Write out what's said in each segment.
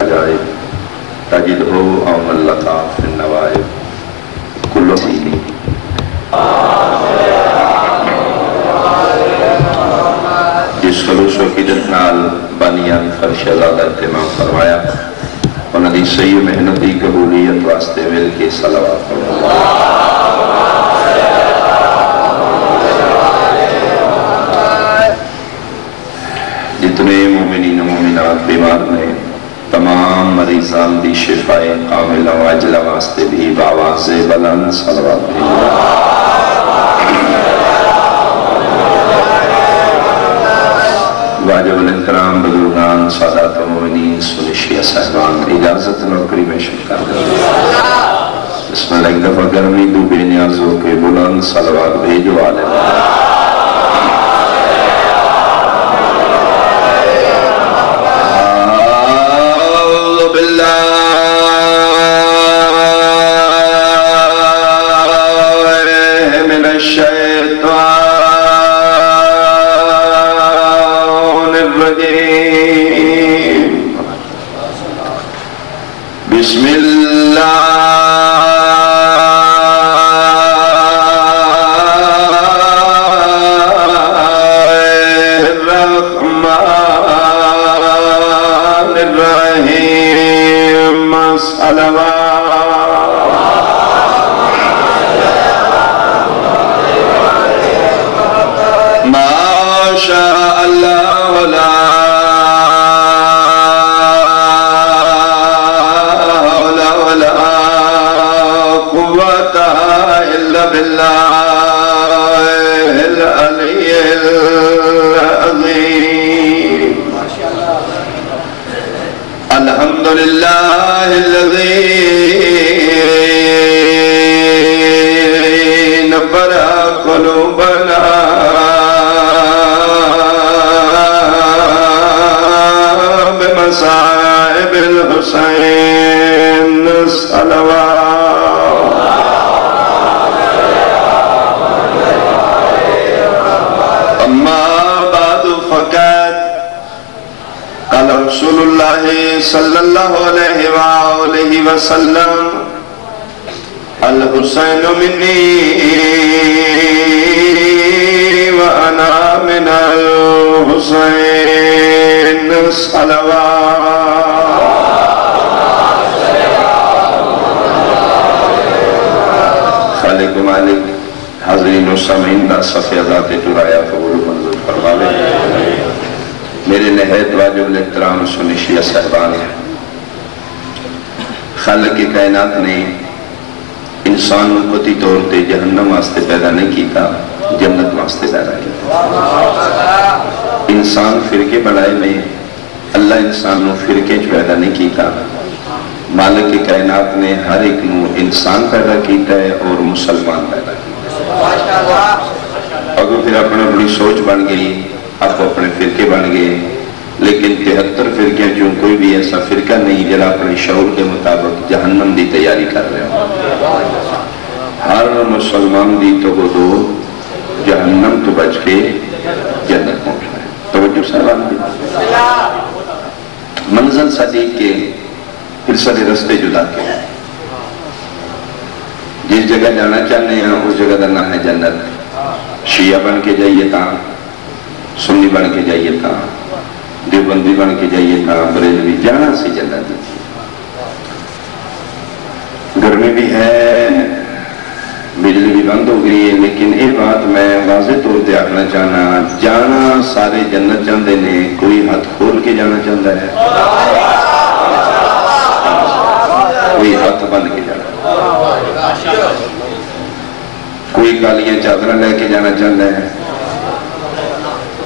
عجائب تجدہ او ملقا فی النوائب کل سیدی جس خلوص و عقیدت نال بانیان فرش ازادہ اہتمام فرمایا انہوں دی صحیح محنتی قبولیت واسطے مل کے صلوات جتنے مومنین و مومنات بیمار میں تمام مریضان دی شفائے کاملہ و عجلہ واسطے بھی بآواز بلند صلوات واجب الاحترام بزرگان سادات و مومنین سنشیہ صاحبان اجازت نوکری میں شکر بسم اللہ ایک دفعہ گرمی دو بے نیازوں کے بلند صلوات بھیجو عالم بسم اللہ الرحمن الرحیم ما شاء اللہ لا الحمدللہ الذی نبر قلوبنا بمصائب الحسین صلوات اما بعد فقط قال رسول اللہ صلی اللہ علیہ وآلہ وسلم الحسین منی وانا من الحسین صلوات خالق و مالک حضرین و سامعین دا صفیہ ذات ترایا قبول منظور فرما لے میرے نہایت واجب الاحترام سنشیہ صاحبان خالق کائنات نے انسان قطعی طور تے جہنم واسطے پیدا نہیں کیتا جنت واسطے پیدا کیتا انسان فرقے بڑھائے میں اللہ انسان نو فرقے پیدا نہیں کیتا مالک کائنات نے ہر ایک نو انسان پیدا کیتا ہے اور مسلمان پیدا کیتا اگر پھر اپنا بڑی سوچ بن گئی آپ اپنے فرقے بن گئے لیکن 73 فرقے جو کوئی بھی ایسا فرقہ نہیں جڑا اپنے شعور کے مطابق جہنم دی تیاری کر رہے ہوں ہر مسلمان دی تو وہ دو جہنم تو بچ کے جنت پہنچ رہے ہیں توجہ سلام دی منزل صدیق کے پھر سارے رستے جدا کے جس جگہ جانا چاہنے ہیں اس جگہ دا نام ہے جنت شیعہ بن کے جائیے تھا سنی بن کے جائیے تھا دیوبندی بن کے جائیے تھا بریلوی جانا سی جنت گرمی بھی ہے بجلی بھی بند ہو گئی ہے لیکن یہ بات میں واضح طور پہ آکھنا چاہنا جانا سارے جنت چاہتے ہیں کوئی ہاتھ کھول کے جانا چاہتا ہے کوئی ہاتھ بند کے جانا کوئی کالیاں چادریں لے کے جانا چاہتا ہے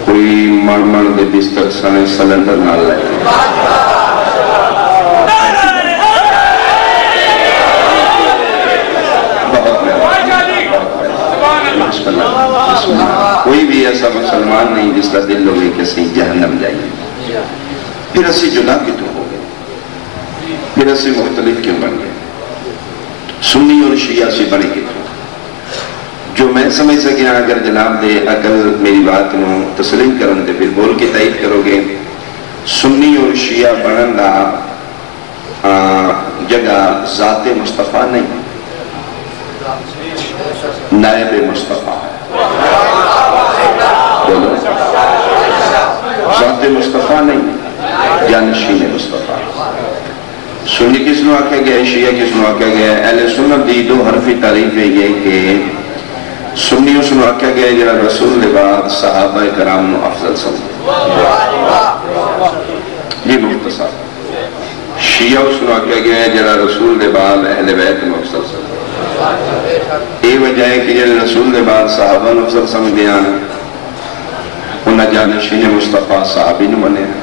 کوئی من دے بستر سنے سلنڈر نہ لائے کوئی بھی ایسا مسلمان نہیں جس کا دل ہوئے کہ اسی جہنم جائیے پھر اسی جدا کتوں ہو گئے پھر اسی مختلف کیوں بن گئے سنی اور شیعہ سے بنے کتوں جو میں سمجھ سکیا اگر جناب دے عقل میری بات نو تسلیم کرن دے پھر بول کے تائید کرو گے سنی اور شیعہ بنن دا جگہ ذات مصطفیٰ نہیں، نائب مصطفیٰ ہے۔ بولو، ذات مصطفیٰ نہیں، جانشین مصطفیٰ۔ سنی کس نو آکھا گیا ہے، شیعہ کس نو آکھا گیا ہے؟ اہل سنت دی دو حرفی تعریف ہے یہ کہ سنی اس نو آکھا گیا ہے جڑا رسول دے بعد صحابہ کرام نو افضل سمجھے، یہ مختصر۔ شیعہ اس نو آکھا گیا ہے جڑا رسول دے بعد اہل بیت نو افضل سمجھے۔ یہ وجہ ہے کہ جڑے رسول دے بعد صحابہ نو افضل سمجھے آنا انہاں جانشین مصطفیٰ صحابی نو بنے ہیں،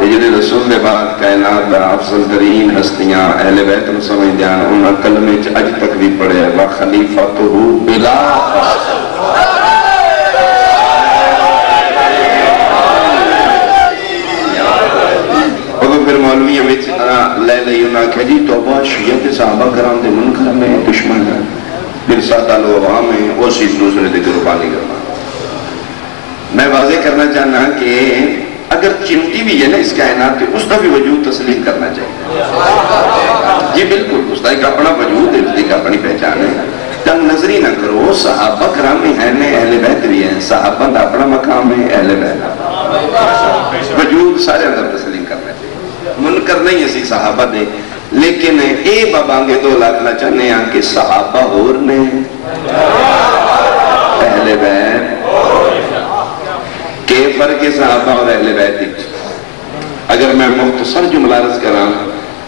جڑے رسول دے بعد کائنات دا افضل ترین ہستیاں اہل بیت نو سمجھ دیاں انہاں کلمے چ اج تک بھی پڑھے وَخَلِيفَتُهُ بِلَا فَخْرٍ۔ اور پھر مولوی وچ لے لئی انہاں کہ جی توبہ شیعہ تے صحابہ کرام دے منکر میں دشمن ہیں، پھر سادہ لو عوام ہیں وہ چیز دوسرے دے قربانی کرنا۔ میں واضح کرنا چاہنا کہ اگر چمٹی بھی ہے نا اس کائنات کے اس کا بھی وجود تسلیم کرنا چاہیے، جی بالکل، اس کا ایک اپنا وجود ہے، اس کی اپنی پہچان ہے، تنگ نظری نہ کرو۔ صحابہ کرام میں ہیں، اہل بیت بھی ہیں، صحابہ کا اپنا مقام ہے، اہل بیت وجود سارے اندر تسلیم کرنا چاہیے، منکر نہیں اسی صحابہ دے، لیکن اے بابانگے دو لاکھنا چاہنے ہیں کہ صحابہ اور نے اہل بیت کہ فرق صحابہ اور اہل بیت۔ اگر میں مختصر جملہ عرض کراں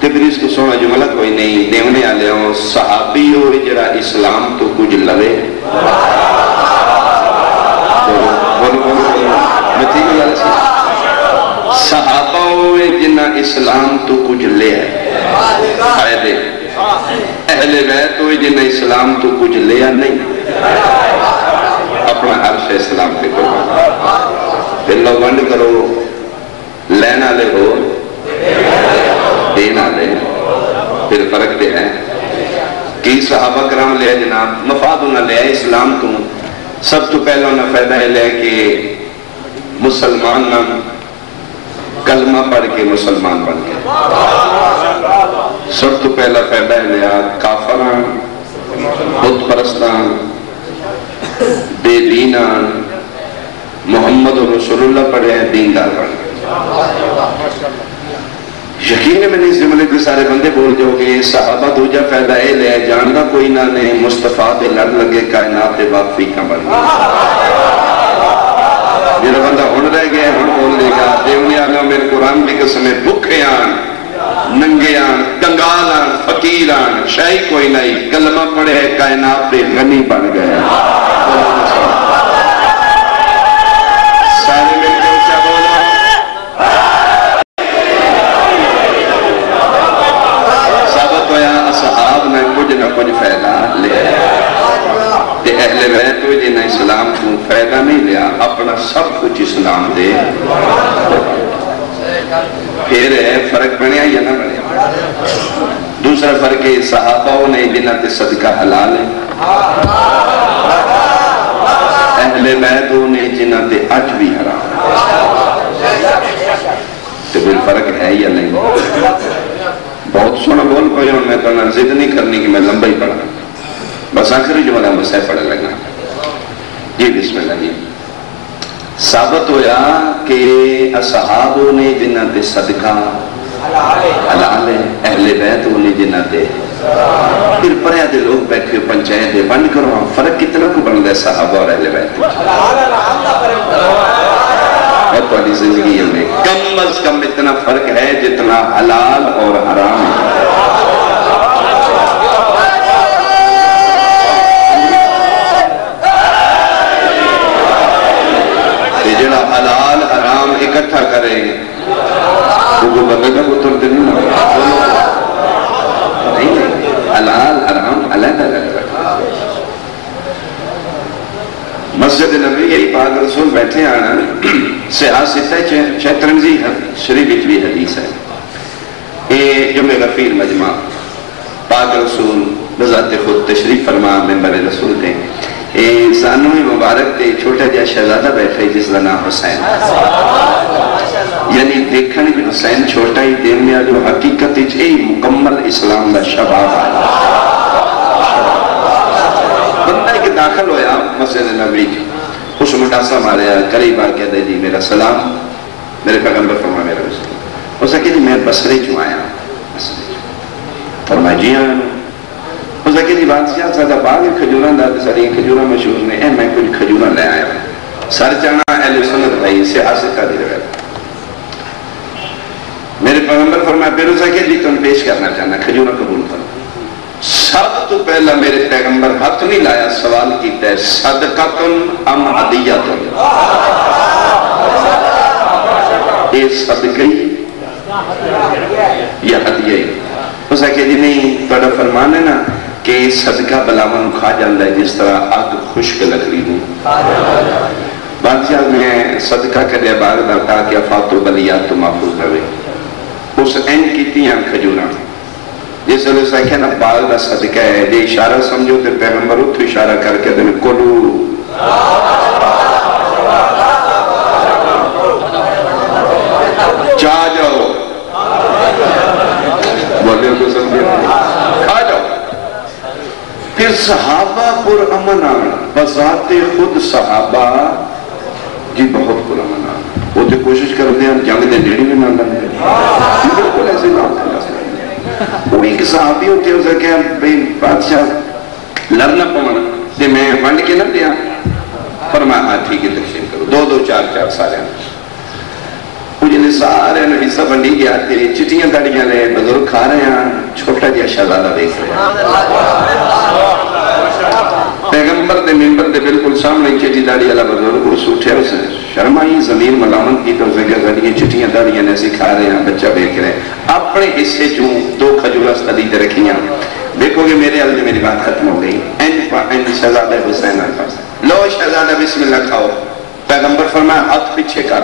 تو پھر اس کو سونا جملہ کوئی نہیں، دیونے آلے ہوں صحابی ہوئے جڑا اسلام تو کچھ لڑے، صحابہ ہوئے جنہ اسلام تو کچھ لے فائدے، اہل بیت ہوئے جنہ اسلام تو کچھ لیا نہیں، اپنا عرش اسلام پہ کرو، پھر لو ونڈ کرو، لینا لے ہو دینا لے، پھر فرق دے ہے کہ صحابہ کرام لے جناب مفاد انہا لے اسلام تو سب تو پہلا انہا فائدہ ہے لے کہ مسلمان نہ کلمہ پڑھ کے مسلمان بن گئے، سب تو پہلا فائدہ ہے لے کافران بت پرستان بے دینان محمد رسول اللہ پڑھے ہیں، دیندار پڑھ گئے۔ یقین ہے میں نے اس جملے کے سارے بندے بول جو کہ صحابہ دوجہ فائدہ ہے لے جاننا کوئی نہ نے مصطفیٰ دے لڑ لگے کائنات دے باقی کا بن گئے۔ میرا بندہ ہن رہ گئے ہن بول دے گا دیونی آگا میرے قرآن بھی قسمیں بکھیان ننگیان کنگالان فقیران شاہی کوئی نہیں کلمہ پڑھے ہے کائنات دے غنی بن گئے۔ سارے مل کے اچھا بولو، ثابت ہویا اصحاب نے کچھ نہ کچھ فائدہ لیا، تے اہل بیت ہوئے جنہیں اسلام کو فائدہ نہیں لیا، اپنا سب کچھ اسلام دے۔ پھر فرق بنیا یا نہ بنیا؟ دوسرا فرق ہے صحابہ نے جنہ تے صدقہ حلال ہے، اہل بیت نے جنہ تے اج بھی حرام، تو پھر فرق ہے یا نہیں؟ بہت سونا بول پہے ہوں، میں تو نہ ضد نہیں کرنی کہ میں لمبا ہی پڑھا، بس آخری جملہ مسئلہ پڑھے لگا۔ جی بسم اللہ جی۔ ثابت ہویا کہ اصحابوں نے جنہ تے صدقہ حلال ہے، اہل بیت نے جنہ تے، پھر پریا دے لوگ بیٹھے پنچایت دے بند کرو، فرق کتنا کو بن دے صحابہ اور اہل بیت؟ اور توالی زندگی میں کم از کم اتنا فرق ہے جتنا حلال اور حرام ہے۔ جڑا حلال حرام اکٹھا کرے وہ بندے کا پتر دے نہیں، حلال حرام علیحدہ رکھا۔ مسجد نبی پاک رسول بیٹھے آنا سیاہ ستہ ترمذی شریف بھی حدیث ہے، یہ جمع غفیر مجمع پاک رسول بذات خود تشریف فرما منبر رسول دیں، سانوی مبارک تے چھوٹا جا شہزادہ بیٹھا ہے جس کا نام حسین، یعنی دیکھنے کہ حسین چھوٹا ہی دین میں جو حقیقت ہی مکمل اسلام دا شباب آیا۔ بندہ ایک داخل ہویا مسجد نبی کی، اس مٹاسا ماریا قریب آ کے دے دی میرا سلام، میرے پیغمبر فرما میرا رسول۔ اس نے کہ میں بصرے جو آیا، فرمایا جی آیا۔ اس نے کہ بادشاہ سادہ باغ کھجوران داتے ساری کھجوران مشہور نے، اے میں کچھ کھجوران لے آیا ہوں۔ سر چانا اہل سنت بھائی سے حاصل کا دی رہا۔ میرے پیغمبر فرمایا پھر اسے کہ جی تم پیش کرنا چاہنا کھجورہ قبول کرو۔ سب تو پہلا میرے پیغمبر ہاتھ نہیں لایا، سوال کیتا ہے صدقتن ام عدیتن، یہ صدقی یا عدیہ؟ اسے کہ جی نہیں توڑا فرمان ہے نا کہ صدقہ بلاون کھا جاندہ ہے جس طرح آگ خشک لکڑی ہوں۔ بادشاہ میں صدقہ کرے باغ داتا کہ افاتو بلیات تو محفوظ رہے، اس این کیتی ہیں کھجوراں جس لئے سے کہنا باغ دا صدقہ ہے، دے اشارہ سمجھو تے پیغمبر اتھو اشارہ کر کے دے کلو چاہ جاؤ، بولے کو سمجھے کھا جاؤ۔ پھر صحابہ پر امن آنا، بذات خود صحابہ جی بہت پر امن آنا، وہ تے کوشش کر دیں جنگ دے ڈیڑی میں نہ لگے، بالکل ایسے نہ ہوتا۔ وہ ایک صحابی ہوتے ہیں اسے کہا بھئی بادشاہ لڑنا پونا دے میں ونڈ کے نہ دیا، فرمایا ہاں ٹھیک ہے تقسیم کرو، دو دو چار چار سارے مجھے سارے حصہ بنڈی گیا، تیری چٹیاں داڑیاں لے بزرگ کھا رہے ہیں، چھوٹا جیا شہزادہ دیکھ رہے ہیں۔ پیغمبر دے ممبر دے بالکل سامنے چٹی داڑی اللہ بزرگ کو سوٹھے اسے شرمائی زمین ملامت کی تو اسے کہ چٹیاں داڑیاں ایسی کھا رہے ہیں، بچہ دیکھ رہے ہیں۔ اپنے حصے چوں دو کھجورہ استدی دے رکھیاں، دیکھو گے میرے علیہ میری بات ختم ہو گئی۔ این شہزادہ حسین آئے پاس لو شہزادہ بسم اللہ کھاؤ، پیغمبر فرمایا ہاتھ پیچھے کر۔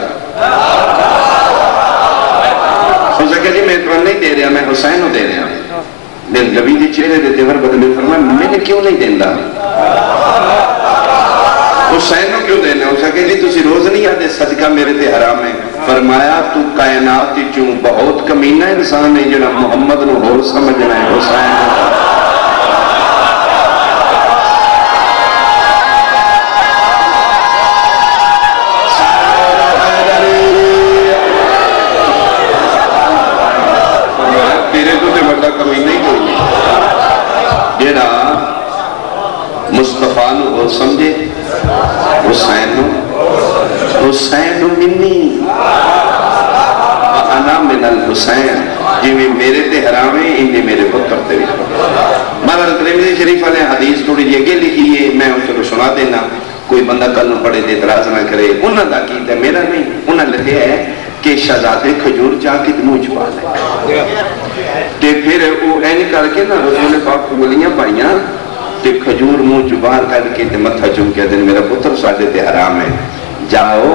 اسے کہ جی میں تو نہیں دے رہا، میں حسین ہوں دے رہا۔ دل نبی دی چہرے دے دیور بدلے فرمایا میں نے کیوں نہیں دیندہ؟ حسین ہوں کیوں دینا؟ اسے کہ جی تسی روز نہیں آدھے صدقہ میرے تے حرام ہے۔ فرمایا تو کائنات چوں بہت کمینہ انسان ہے جنہا محمد نو ہور سمجھنا ہے حسین۔ مصطفیٰ نو ہو سمجھے حسین منی انا من الحسین، جی میں میرے تے حرامیں انہیں میرے پتر تے بھی۔ مہاراج ترمذی شریف والے حدیث تھوڑی جی اگے لکھی ہے، میں ان کو سنا دینا، کوئی بندہ کل نو پڑھے دے اعتراض نہ کرے۔ انہاں دا عقیدہ ہے میرا نہیں، انہاں لکھے ہے کہ شہزادے کھجور چاہ کے منہ چھپا لے تے پھر وہ این کر کے نا رسول پاک کو گلیاں پائیاں تے کھجور منہ چبار کر کے تے متھا چم کے دن میرا پتر ساڑھے تے حرام ہے، جاؤ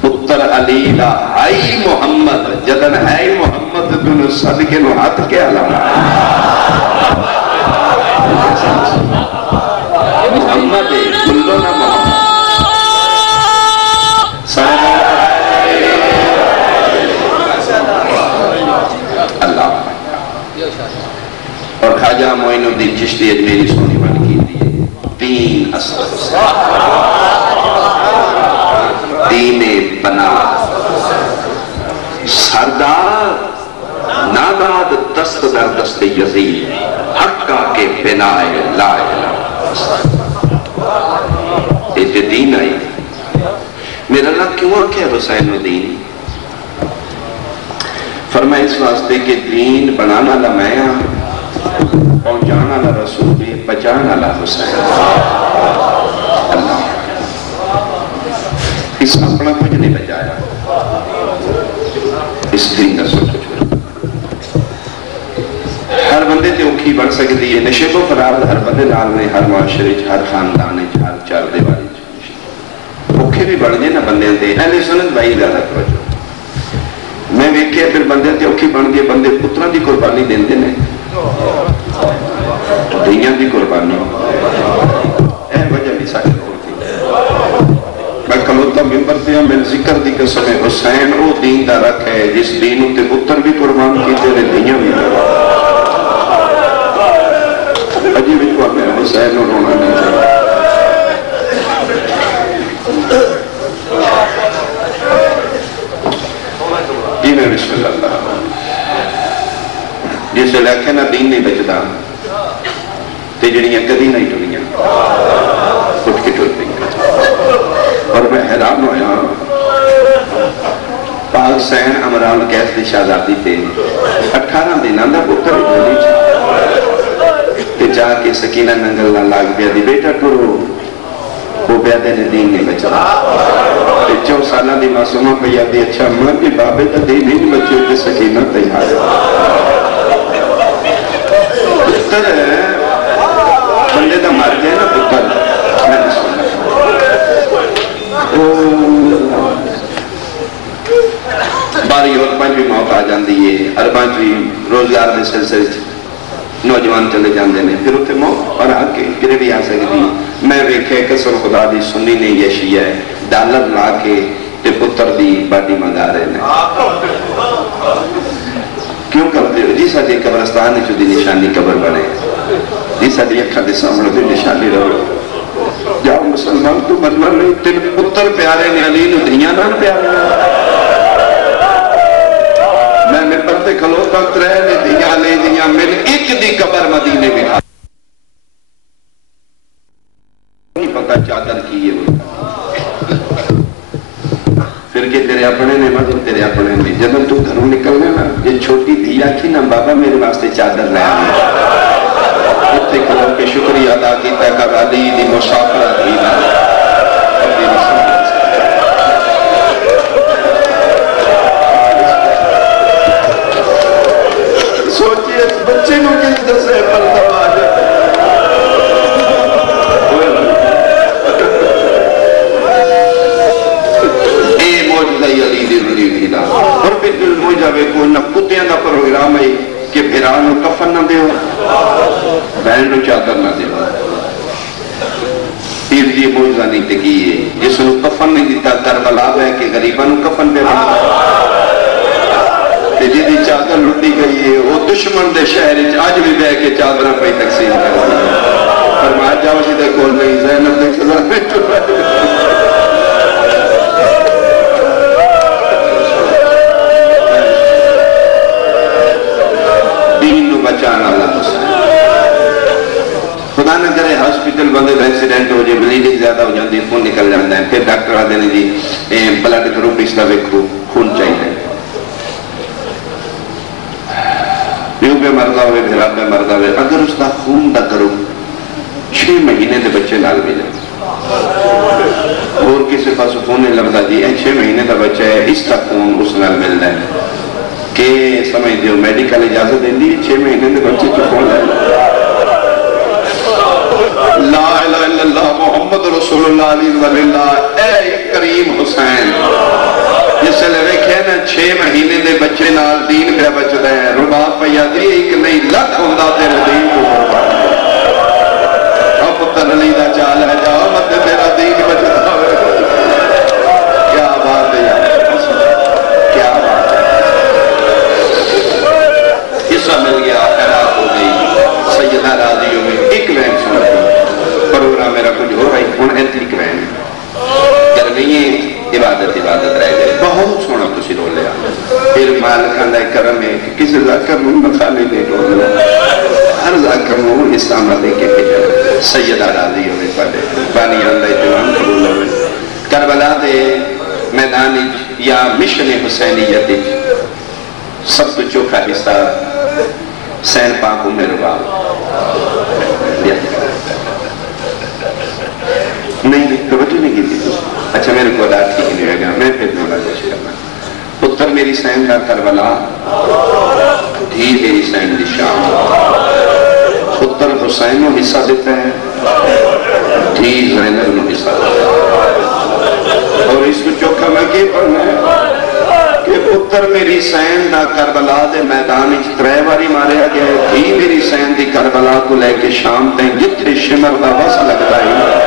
پتر علی لا آئی محمد جدن ہے محمد تن صدقے نو ہاتھ کے علامہ محمد کلو نا محمد اللہ۔ اور خواجہ معین الدین چشتی اجمیری سونی بن کی دیئے تین اثر دین بنا سردار ناداد دست در دست یزید حقہ کے بنائے لا الہ یہ دین آئی۔ میرا اللہ کیوں آکھے حسین الدین؟ فرمائے اس واسطے کہ دین بنانا لمحیاں پہنچانا لا رسول بھی بچانا لا حسین۔ اللہ اس اپنا کچھ نہیں بچایا، اس دین کا سب کچھ بچایا۔ ہر بندے تے اوکھی بڑھ سکتی ہے، نشے کو فرار ہر بندے نال نے، ہر معاشرے ہر خاندان ہر چار دیواری اوکھے بھی بڑھ جائے نا بندے تے۔ اہل سنت بھائی زیادہ توجہ میں ویکھیا پھر بندے تے اوکھی بن گئے، بندے پتراں دی قربانی دیندے نے، دیاں دی قربانی۔ اے فکر دی قسم ہے حسین او دین دا رکھ ہے جس دین تے پتر بھی قربان کیتے نے دھیاں بھی اجی بھی کو ہمیں حسین نو رونا نہیں چاہیے جینے بسم اللہ جسے لکھے نا دین نہیں بچدا تے جڑیاں کدی نہیں ٹولیاں اٹھ کے ٹول پئیں اور میں حیران ہویا پاک سین عمران قیس دی شہزادی تے 18 دن دا پتر جھولی تے جا کے سکینہ ننگل نہ لاگ پیا دی بیٹا ٹرو وہ بیادے نے دین نہیں بچا تے 4 سالہ دی معصومہ پیا دی اچھا ماں بھی بابے دا دین نہیں بچے تے سکینہ تیار پتر بندے دا مر جائے نا پتر میں نے سنا باری اور پانچ بھی موت آ جاندی ہے ہر پانچ بھی روزگار دے سلسلے نوجوان چلے جاندے نے پھر اتنے موت اور آ کے پھر بھی آ سکتی میں ویکھے قسم خدا دی سنی نہیں یہ شیعہ ہے ڈالر لا کے تے پتر دی باڈی منگا رہے ہیں کیوں کرتے ہو جی ساڑی قبرستان ہے جو دی نشانی قبر بنے جی ساڑی اکھا دے سامنے دی نشانی رہو جاؤ مسلمان تو مرنا نہیں تین پتر پیارے نے علی نو دھیاں نہ پیارے میں نے پرتے کھلوتا ترے نے دھیاں لے دھیاں مل ایک دی قبر مدینے میں نہیں پتہ چادر کی یہ ہوتا پھر کہ تیرے اپنے نے مطلب تیرے اپنے نے جب تو گھروں نکلنے نا یہ چھوٹی دھیا کی نا بابا میرے واسطے چادر لے آنے اتنے کلوں کے شکریہ ادا کی تحقیق علی دی مسافرہ دینا اپنی مسافرہ سوچئے بچے کو کس دسے پر دوا جاتا اے موجودہ علی دی رلی دینا اور پھر موجودہ بے کوئی نہ کتیاں دا پروگرام ہے کہ بھیرانو کفن نہ دیو بہن نو چادر نہ دیو پیر جی موجودہ نہیں تکیئے جس نو کفن نہیں دیتا کربلا ہے کہ غریبانو کفن دے بنا کہ جی دی چادر لٹی گئی ہے وہ دشمن دے شہر آج بھی بے کے چادرہ پہ تقسیم کر دی فرمایا جاؤ جی دے کول نہیں زینب دے خزان میں چلا دین نو بچانا اللہ حسین خدا نہ کرے ہاسپیٹل بندے ایکسیڈنٹ ہو جائے بلیڈنگ زیادہ ہو جاتی خون نکل جاتا ہے پھر ڈاکٹر آدھے نے جی بلڈ گروپ اس کا ویکھو خون چاہیے پیو پہ مردہ ہوئے بھیرا پہ مردہ ہوئے اگر اس کا خون دا گروپ 6 مہینے دے بچے نال ملے اور کسی پاس خون نہیں لگتا جی 6 مہینے دا بچہ ہے اس کا خون اس نال مل رہا ہے کہ سمجھ دیو میڈیکل اجازت دیں دی 6 مہینے دے بچے تو خون ہے لا الہ الا اللہ محمد رسول اللہ علیہ وآلہ اے کریم حسین جس لئے ویکھے نا 6 مہینے دے بچے نال دین پہ بچتا ہے رباب پہ یادی ایک نہیں لکھ ہوندہ تیرے دین کو قربان اب پتر علی دا چال ہے جاؤ مت تیرا دین بچتا ہے کیا بات ہے یار کیا بات ہے حصہ مل گیا خیرات ہو گئی سیدہ راضی ہو گئی ایک وین سنتی پروگرام میرا کچھ ہو رہا ہے کون ہے تیک وین گرمیے عبادت رہ گئے بہت سونا کسی رو لیا پھر مالک اندھائی کرم ہے کہ کسی ذاکر مون مخالی نہیں رو لیا ہر ذاکر مون اسلام دے کے پھر سیدہ راضی ہوئے پڑے بانی اندھائی جوان کرو لوے کربلا دے میدان یا مشن حسینیت سب تو چوکھا حصہ سین پاکوں میں رباب نہیں توجہ نہیں کی تھی تو اچھا میرے کو ادا ٹھیک نہیں رہے گا میں پھر دوڑا جیسے کرنا پتر میری سین کا کربلا دھی میری سین دی شام پتر حسین نو حصہ دیتا ہے دھی زینب نو حصہ دیتا ہے اور اس کو چوکھا میں کی پڑھنا ہے کہ پتر میری سین دا کربلا دے میدان اچ 3 باری مارے گیا ہے دھی میری سین دی کربلا کو لے کے شام تین جتھے شمر دا وس لگتا ہے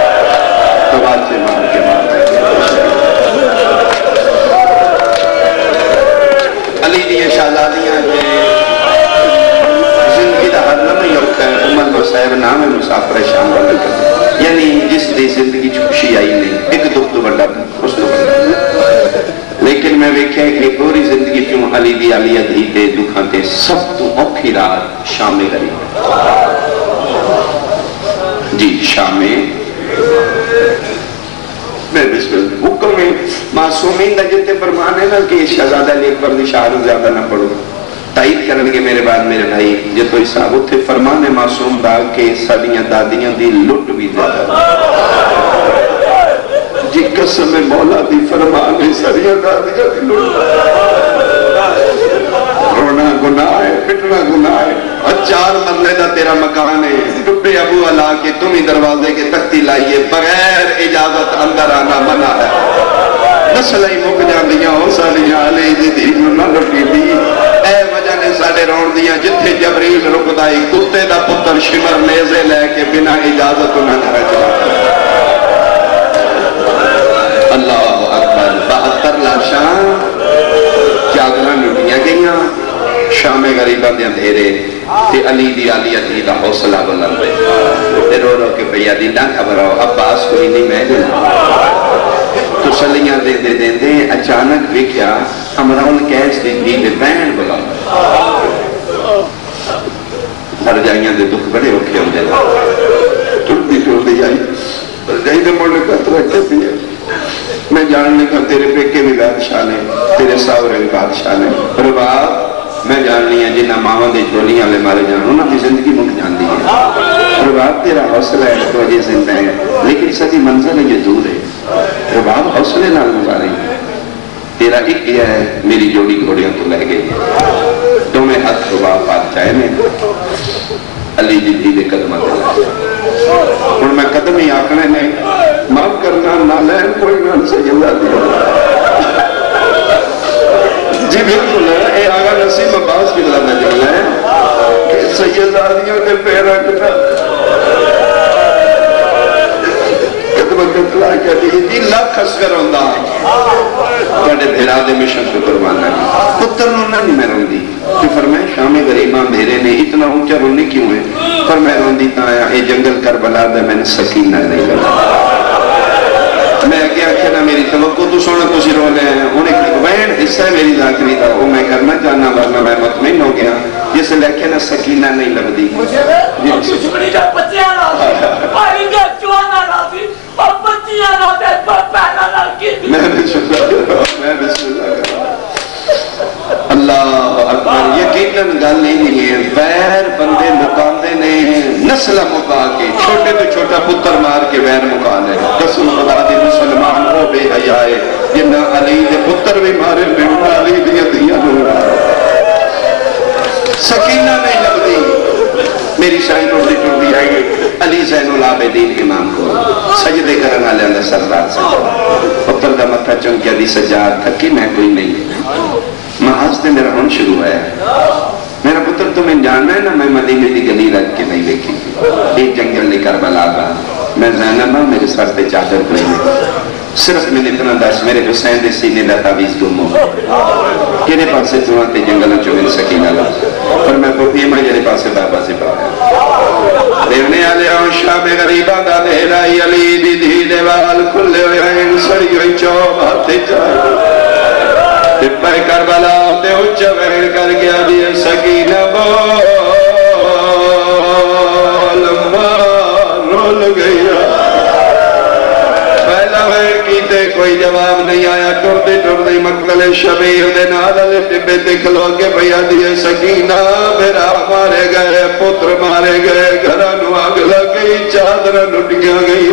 تبال سے مار کے مار رب اس تو لیکن میں ویکھیا کہ پوری زندگی کیوں علی دی علی دھی تے دکھاں تے سب تو اوکھی رات شام غریب جی شام میں بسم اللہ حکم میں معصومین دا جتے فرمان ہے نا کہ شہزادہ علی اکبر دی شاعر زیادہ نہ پڑھو تائید کرنگے میرے بعد میرے بھائی جے تو حساب اتھے فرمان ہے معصوم دا کہ ساڑیاں دادیاں دی لٹ بھی زیادہ جی قسم مولا دی فرمان ہے ساڑیاں دادیاں دی لٹ رونا گناہ ہے پٹنا گناہ ہے اور 4 مرلے دا تیرا مکان ہے ٹپے ابو علا کے تم ہی دروازے کے تختی لائیے بغیر اجازت اندر آنا منع ہے نسل ہی مک جان دیا ہو سالیاں علی دی دی نہ لٹی دی اے وجہ نے ساڑے رون دیا جتھے جبریل رکدائی کتے دا پتر شمر نیزے لے کے بنا اجازت انہاں نہ چلا اللہ اکبر 72 لاشاں چادرہ لٹیاں گئیاں شام غریبہ دے اندھیرے تے علی دی علیت ہی دا حوصلہ بلند ہے تے رو رو کے بھیا دی نہ خبراؤ عباس کوئی نہیں میں دے تو سلیاں دے دے دے دے اچانک وکیا امراؤن کیس دی دے بین بلا ہر جائیاں دے دکھ بڑے اوکے ہوں دے ٹوٹ دی جائی جائی دے موڑنے کا ترکتے دیئے میں جاننے کا تیرے پیکے بھی بادشاہ نے تیرے ساورے بھی بادشاہ نے رباب میں جاننی ہے جنہ ماں دے جھولیاں لے مارے جانو انہاں کی زندگی مک جان دی ہے رباب تیرا حوصلہ ہے تو وجہ زندہ ہے لیکن ساتھی منظر ہے یہ دور ہے رباب حوصلے نال گزارے تیرا ایک یہ ہے میری جوڑی گھوڑیاں تو لہ گئی تو میں ہاتھ رباب پاک چاہے میں علی جدی دے قدمہ دے اور میں قدم ہی آکھنے میں معاف کرنا نہ لین کوئی نہ سے جلدہ دیا جی بالکل ہے اے آگا نسیم عباس کی لدہ جلدہ ہے کہ سیدادیوں نے پیرا کتا قدمہ قتلہ کیا دی جی لاکھ اسکر ہوندہ بڑے بھیرا دے مشن کو قربانا کی پتر نونا نہیں میں روندی کہ فرمائے شام غریباں میرے نے اتنا اونچا رونے کیوں ہے فرمائے روندی تایا اے جنگل کربلا دے میں نے سکینہ نہیں کرا میں کیا کہنا میری توقع تو سونا تو سی رو لے ہیں انہیں کہ وین حصہ میری ذاکری تھا وہ میں کرنا چاہنا ورنہ میں مطمئن ہو گیا جس لے کے نا سکینہ نہیں لگ دی مجھے میں شکری جا بچیاں راضی پاری گیا چوانا راضی اور بچیاں راضی پر پہنا راضی میں بسم اللہ کرا اللہ اکبر یقیناً گل نہیں ہے ویر بندے مکاندے نے نسل مکا کے چھوٹے تو چھوٹا پتر مار کے ویر مکانے قسم خدا دی مسلمان ہو بے حیائے جنہ علی دے پتر بھی مارے بیٹا علی دیا دیا سکینہ نہیں لگتی میری شاہی نوٹی ٹوٹی آئی علی زین العابدین امام کو سجدے کرنا لے اندر سردار سے پتر دا متھا چونکہ دی سجاد تھکی میں کوئی نہیں محاذ نے میرا ہون شروع ہے میرا پتر تمہیں جاننا ہے نا میں مدینے دی گلی رکھ کے نہیں دیکھی ایک جنگل لے کر بلا گا میں زینب ہوں میرے سر پہ چادر پڑے صرف میں نے اتنا دس میرے حسین دے سینے دا تعویز گمو کینے پاسے تو آتے جنگلوں چو میرے سکینہ لفظ اور میں پوپی میں جرے پاسے بابا سے پایا دیونے آلے آن شام غریبہ دا دہلائی علی دی دی دیوال کھلے ہوئے ہیں سڑی ہوئی چوب ہاتھے چاہے تپہ کربلا تے اچھا وین کر گیا دیئے سکینہ بول رول گیا پہلا وین کیتے کوئی جواب نہیں آیا ٹردے ٹردے مقتل شبیہ دے نادل ٹبے تے کھلو کے بھیا دیئے سکینہ میرا مارے گئے پتر مارے گئے گھرانو آگ لگئی چادر لٹکیا گئی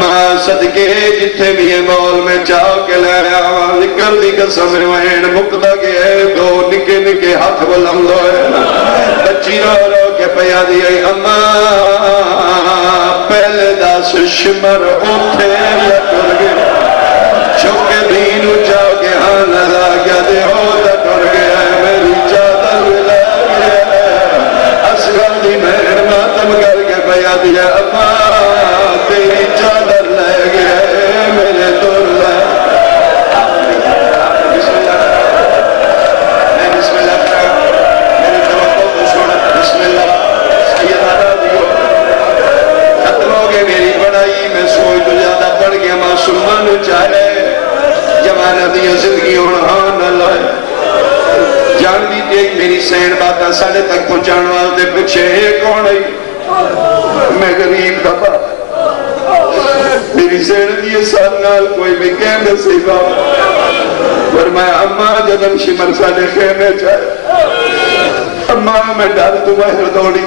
ماں صدقے جتھے بھی مول میں چاہ کے لے آوان نکل دی قسم وین مقدہ کے دو نکے نکے ہاتھ بلند ہوئے بچی رو رو کے پیا دیئے اماں پہلے داس شمر اٹھے لٹر گئے چوکے دینو چاہ کے ہاں لگا گیا دے ہو لٹر گیا میری چادر لے گیا اصغر دی مہر ماتم کر کے پیا دیئے اماں تیری چادر لے گیا میرے دور لے بسم اللہ میں بسم اللہ کرا میرے توقع کو سوڑا بسم اللہ سیدہ دیو ختم ہو گئے میری بڑائی میں سوئی تو زیادہ پڑھ گیا معصوم خیرات ساڑھے تک پہنچان واسطے پچھے یہ کون ہے میں غریب دبا میری زندگی سال نال کوئی بھی کہہ نصیبہ فرمایا اماں جدم شمر ساڑھے خیمے چاہے اماں میں ڈر تو باہر دوڑی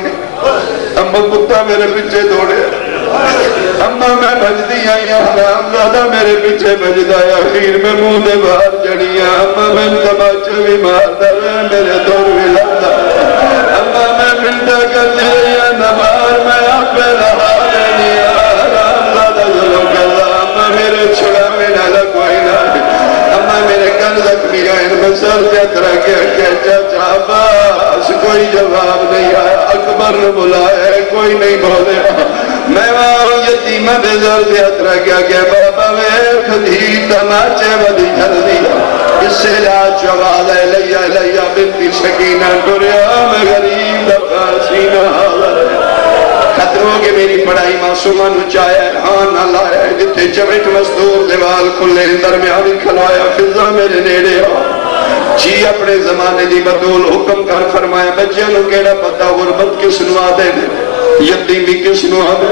اماں کتا میرے پیچھے دوڑے اماں میں بجدی آئی حرام زیادہ میرے پیچھے بجدہ اخیر میں منہ دے باہر جڑیاں اماں میں تماچے بھی مارتا رہے میرے دور بھی لگتا اماں میں ملتا کر دیا نمار میں آپ پہ رہا رہنی حرام زیادہ ظلم کرتا اماں میرے چھڑا میں نالا کوئی نہ اماں میرے کن زخمی آئین میں سر جترہ کہ چاچا باس کوئی جواب نہیں آیا اکبر نے بلایا کوئی نہیں بولے میں وہاں یتیمہ بے زر زیادہ رکھا کہ بابا میں کدھی تماچے بدی جھل دیا اس سے لاج جواب ہے لیا بنتی سکینہ ٹوریا میں غریب دفعہ سینہ حاضر ہے خطروں کے میری پڑھائی معصومہ نچایا ہاں نہ لایا جتے چمٹ مستور دیوال کھلے درمیانی کھلایا فضا میرے نیڑے ہو جی اپنے زمانے دی بطول حکم کر فرمایا بچیاں نو کیڑا پتا غربت کس نو آدے یتیمی کس نو آدے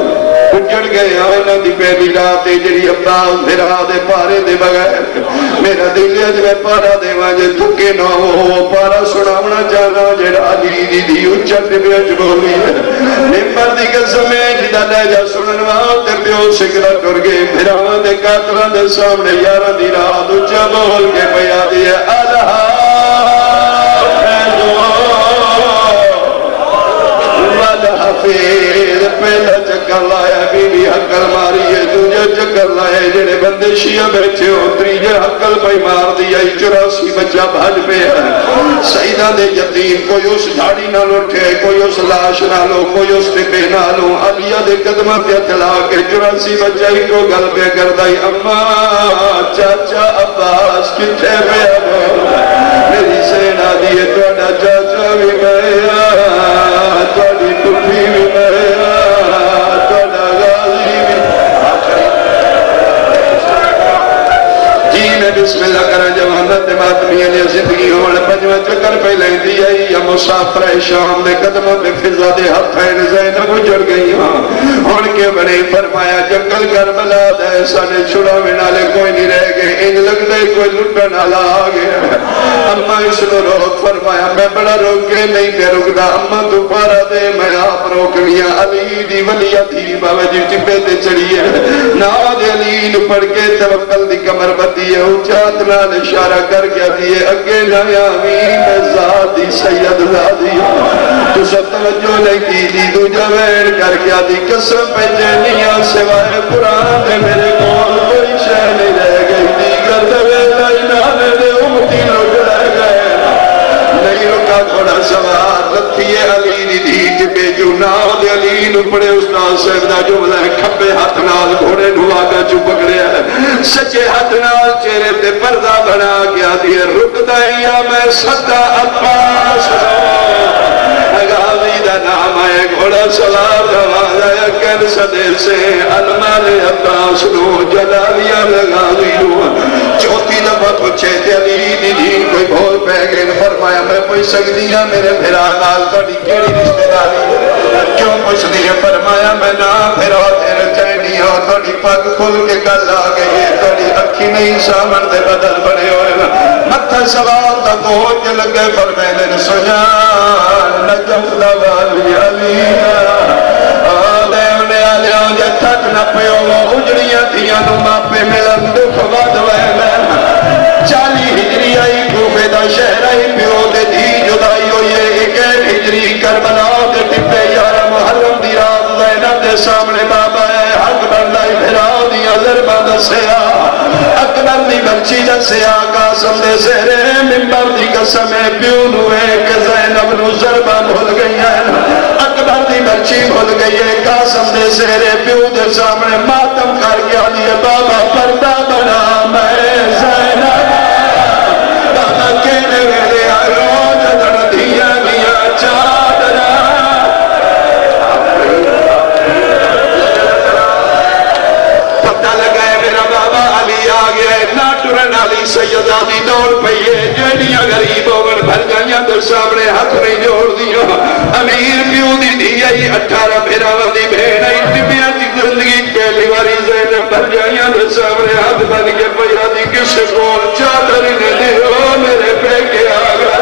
اجڑ گئے آئینہ دی پہلی رات جڑی عباس بھرا دے پارے دے بغیر میرا دل اج میں پارا دے واجے تھکے نہ ہو پارا سناونا جانا جڑا علی دی اچھٹ میں اج بولی ہے نمبر دی قسم ہے جدہ لے جا سننوا تے پیو سکرہ کر گئے بھرا دے قاتلان دے سامنے یارہ دی رات اچھا بول کے پیا دیا اللہ حفیظ پہلا چکر لائے بی بی حقل ماری ہے دوجہ چکر لائے جڑے بندے شیعہ بیٹھے ہو تریجہ حقل پہ مار دیا 84 بچہ بھاج پہ ہے سیدہ دے یتیم کوئی اس دھاڑی نہ لوٹے کوئی اس لاش نہ لو کوئی اس ٹپے نہ لو علیہ دے قدمہ پہ اطلاع کے 84 بچہ ہی کو گل پہ کردائی اماں چاچا عباس کٹھے پہ اب میری سینہ دیئے توڑا چاچا بھی گیا توڑی کٹھی بھی گیا توڑا غازی بھی جی میں بسم اللہ کرا جوانت ماتمی علیہ زندگی ہونے پنجوہ چکر پہ لیں دی آئی یا مسافر شام دے قدمہ پہ فضا دے ہتھائن زینب اجڑ گئی ہاں ان کے بڑے فرمایا جنگل کربلا دے سانے چھڑا میں نالے کوئی نہیں رہ گئے ان لگ دے کوئی لٹا نالا آگئے اممہ اس نے روک فرمایا میں بڑا روک کے نہیں پہ رک دا اممہ تو پارا دے میں آپ روک لیا علی دی ولیہ تھی بابا جی ٹپے تے چڑیے ناد علی نو پڑھ کے توکل دی کمر بتی ہے اچھات نال اشارہ کر گیا دیئے اگے نایا امین میں ذاتی سید ذاتی تو سب توجہ نہیں کی دی دو جوین کر گیا دی قسم پہ جنیاں سوائے قرآن دے میرے کول کوئی شہ نہیں رہ گئی دیگر دوے لائنانے دے امتی لوگ رہ گئے نہیں رکا کھوڑا سوار رتھیے علی دی دیج پہ جو ناد علی نو پڑے استاد صاحب دا جملہ ہے کھپے ہاتھ نال گھوڑے نوا کا جو پکڑے ہے سچے ہاتھ نال چہرے تے پردہ بنا گیا دیئے رک دائیا میں صدا عباس غازی دا نام ہے گھوڑا سوار دوازہ کر صدے سے المال عباس نو جلالیا غازی نو چوتھی دفعہ پچھے تے علی دی دین کوئی بھول پہ گئے فرمایا میں پوچھ سکتی ہیں میرے بھرا نال توڑی کیڑی رشتہ داری کیوں پوچھ دیئے فرمایا میں نا پھرا تیرے چینی ہو توڑی پاک کھل کے گل آگئی توڑی اکھی نہیں سامن دے بدل بڑے ہوئے متھا سوال تا کوچ لگے فرمیدن سجان نجف دوالی علی آدھے انہیں آلیاں جے تھک نہ پیو وہ اجڑیاں تھیاں نو ماپے ملن دکھ ودوے میں 40 ہجری آئی کوفے دا شہر آئی پیو دے دی جدائی ہوئی ہے ایک ہجری کربلا دے ٹپے یارہ محرم دی رات زینب دے سامنے بابا ہے حق بندائی بھراؤ دی ازربہ دسیا اکبر دی بچی دسیا قاسم دے سہرے ممبر دی قسم پیو نوے کہ زینب نو ضربہ بھول گئی ہے اکبر دی بچی بھول گئی ہے قاسم دے سہرے پیو دے سامنے ماتم کر گیا دیئے بابا پردہ بنا میں زینب بابا کہنے ویلے آروج در دیا دیا چادرہ پتہ لگائے میرا بابا علی آگیا ہے نا ٹرن علی علی سیدہ دی دوڑ پئیے جیڑیاں غریب ہوگن بھر جائیاں در سامنے ہاتھ نہیں جوڑ دیا امیر پیو دی دیئی 18 بھیراوہ دی بھین آئی ٹبیاں دی زندگی پہلی واری زینب بھر جائیاں در سامنے ہاتھ بن کے پیا دی کس کول چادر نے دے او میرے پہ کے آگا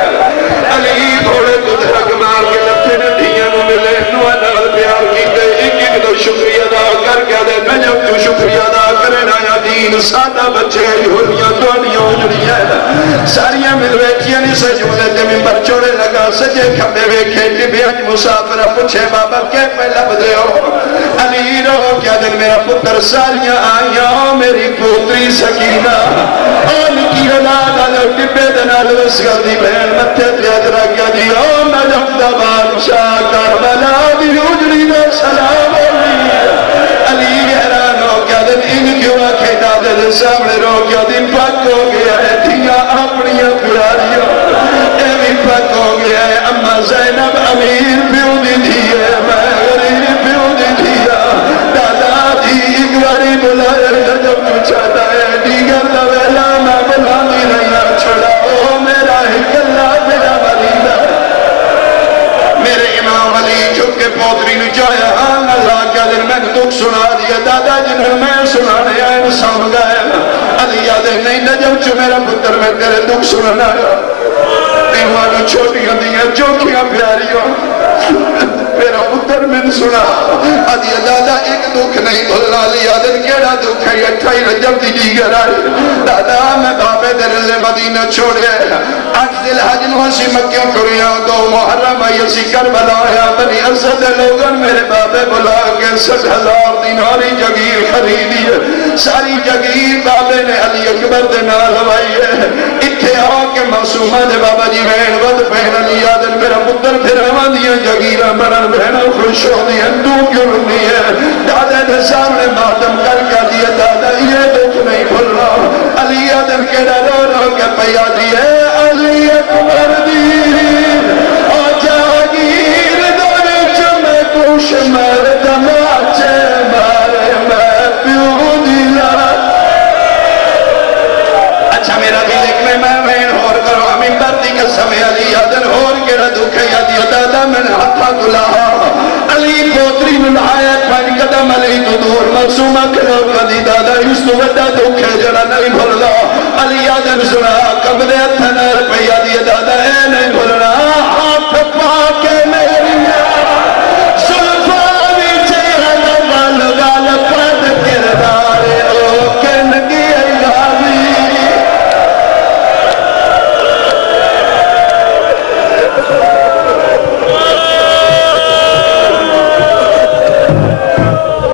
علی تھوڑے تدھرک مار کے لپتے نے دیاں نو ملے نوہ نال پیار کی گئے ایک دو شکریہ دا کر کے دے نجب تو شکریہ دا کرنا یا دین سادہ بچے جھولیاں دونیاں اجڑیاں ساریاں ملویٹیاں نہیں سجولے تے ممبر چوڑے لگا سجے کھمے ویکھے ٹبیاں مسافرہ پوچھے بابا کے پہلا بدے ہو علی رو کیا دل میرا پتر ساریاں آئیاں میری پوتری سکینہ ان کی اولاد آلو ٹبے دنال وسگل دی بہن متے تیادرہ کیا دی او مجھم دا بادشاہ کربلا دی اجڑی دا سلام علی حیران ہو کیا دن ان کیوں آکھے دادل سامنے رو کیا دن پاک ہو گیا ہے دیا اپنیاں پیاریوں اے بھی پاک ہو گیا ہے اما زینب امیر پیوں دی دیا میں غریب پیوں دی دیا دادا دی ایک باری بلائے جب تو چاہتا ہے دیگر دویلا میں بلانی نہیں چھڑا او میرا ایک اللہ میرا مریدہ میرے امام علی چکے پوتری نے چاہے ہاں اللہ کیا دن میں دکھ سنا دیا دادا جنہوں میں سنانے آئے سام گئے علی یادے نہیں نجم چو میرا پتر میں تیرے دکھ سنانا آیا ایوانو چھوٹیاں دیا چوکیاں پیاریوں میرا پتر میں سنا آدھی دادا ایک دکھ نہیں بھلنا لیا دن کیڑا دکھ ہے اٹھائی رجب دی دیگر آئی دادا میں بابے درل مدینہ چھوڑے 8 دل حج نوسی مکیوں کریاں 2 محرم ایسی کربلا ہے بنی اسد لوگن میرے بابے بلا کے 60,000 دیناری جگیر خریدی ہے ساری جگیر بابے نے علی اکبر دے نال ہوائی ہے اتھے آ کے معصومہ دے بابا جی بہن ود بہن علی آدن میرا پتر پھر ہمان دیا جگیرہ مرن بہنوں خوش ہو دیا تو کیوں نہیں ہے دادا نے سامنے ماتم کر کیا دیا دادا یہ دکھ نہیں بھول رہا علی آدن کے ڈالو رو کے پیا دیا علی اکبر دیر اور جاگیر دور چمے کش مرد ماچے مارے میں پیوں دیا اچھا میرا بھی دیکھ میں بہن ہور کرو ہمیں بردی کا سمیں علی آدن ہور کے ردکھ ہے یا دیا دادا میں نے ہاتھا دلہا علی پوتری ملائے پھائی قدم علی تو دور معصومہ کلو قدی دادا اس تو وڈا دکھے جڑا نہیں بھولا علی آدم سنا قبر اتنا رپیہ دیا دادا اے نہیں بھولا